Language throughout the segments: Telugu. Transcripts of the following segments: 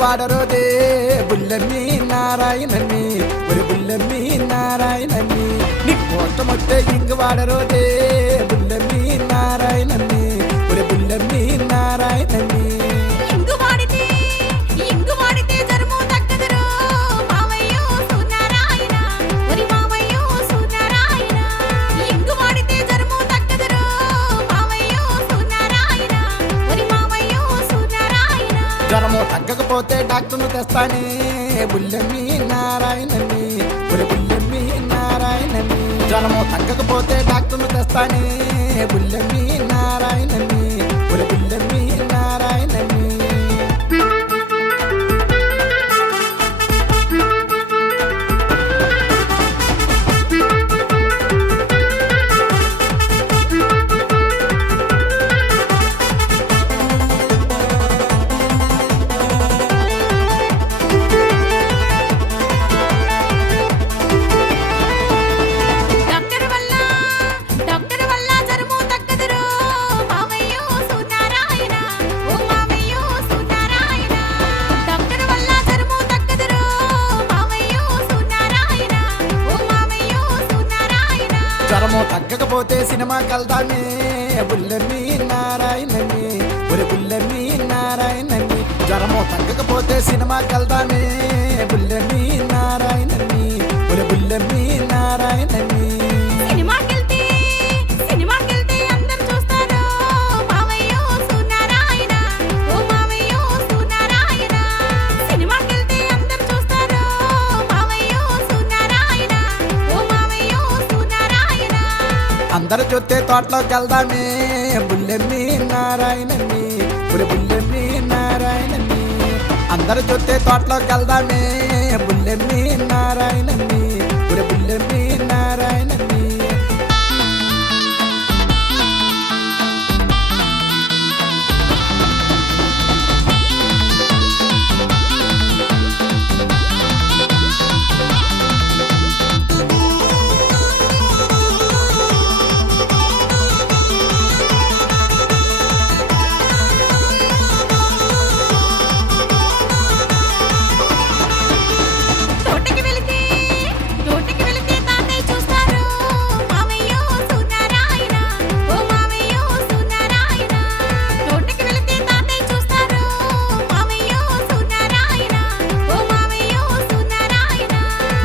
వాడరోదే బుల్లెమ్మి నారాయణని ఒరే బుల్లెమ్మి నారాయణని నీకు కోసమొస్తే ఇంక వాడరోదే బుల్లెమ్మి నారాయణని ఒరే బుల్లెమ్మి నారాయణని జ్వరము తగ్గకపోతే డాక్టర్ను తెస్తానే బుల్లెమ్మి నారాయణని ఒరే బుల్లెమ్మి నారాయణని జ్వరము తగ్గకపోతే డాక్టర్ను తెస్తానే బుల్లెమ్మి నారాయణని ఒరే బుల్లెమ్మి నారాయణని జ్వరము తగ్గకపోతే సినిమాకి వెళ్తానే బుల్లెమ్మి నారాయణని ఒరే బుల్లెమ్మి నారాయణని జ్వరము తగ్గకపోతే సినిమాకి వెళ్తానే బుల్లెమ్మి నారాయణని ఒరే బుల్లెమ్మి నారాయణని అందరు చూస్తే తోటలోకి వెళ్దామే బుల్లెమ్మి నారాయణని ఒరే బుల్లెమ్మి నారాయణని అందరు చూస్తే తోటలోకి వెళ్దామే బుల్లెమ్మి నారాయణని ఒరే బుల్లెమ్మి నారాయణని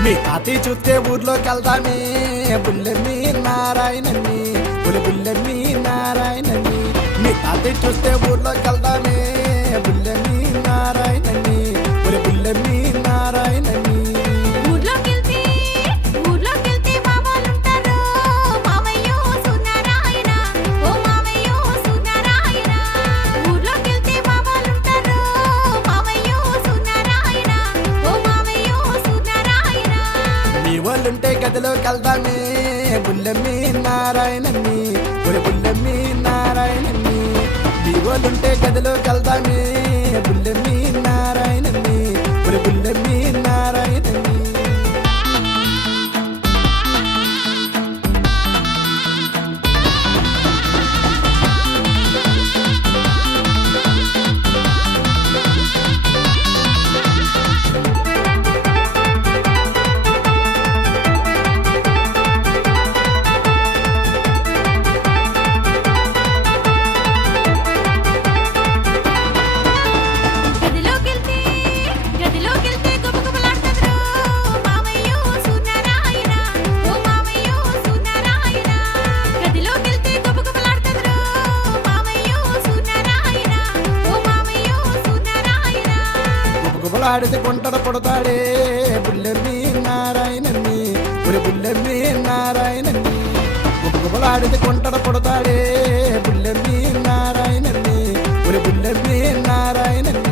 మీ తాతయ్య చూస్తే ఊర్లోకి వెళ్దామే బుల్లెమ్మి నారాయణని ఒరే బుల్లెమ్మి నారాయణని మీ తాతయ్య చూస్తే ఊర్లోకి వెళ్దామే బుల్లెమ్మి నారాయణని ఒరే బుల్లెమ్మి నారాయణని ఉంటే గదిలోకి వెళ్దామే బుల్లెమ్మి నారాయణని ఒరే బుల్లెమ్మి నారాయణని దీవులుంటే గదిలోకి వెళ్దామే బుల్లెమ్మి నారాయణని ఒరే బుల్లెమ్మి నారాయణని ఆడితే కొంటడ పడతాడే బుల్లెమ్మి నారాయణని ఒరే బుల్లెమ్మి నారాయణని గుబలాడితే కొంటడ పడతాడే బుల్లెమ్మి నారాయణని ఒరే బుల్లెమ్మి నారాయణని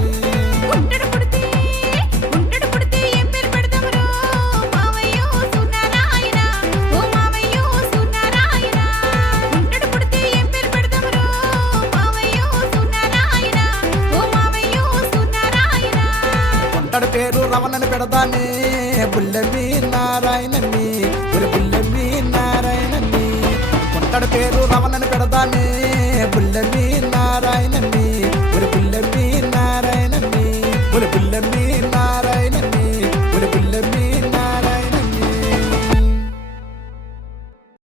పేరు రవణని పెడతానే బుల్లెమ్మి నారాయణని ఒరే బుల్లెమ్మి నారాయణని కొంటడ పేరు రవణని పెడతానే